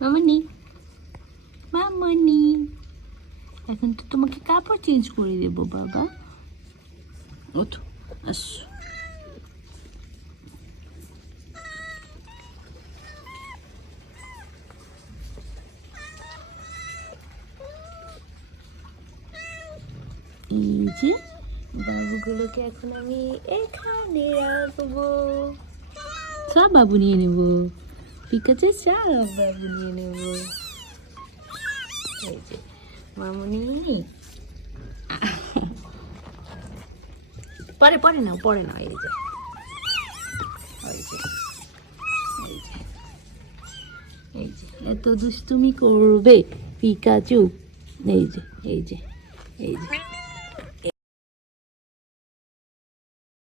মামনি, মামনি, এখন তো তোমাকে কাপড় চেঞ্জ করে দেবো বাবা। ওঠো, আসো। এই যে বাবুগুলোকে এখন আমি এখানে রাখবো। সব বাবু নিয়ে নেবো, ঠিক আছে, সব বাবু নিয়ে নেবো। এই যে মামুনি, পরে নাও, এই যে এই যে এই যে এই যে এত দুষ্টুমি করবে পিকাচু। এই যে এই যে এই যে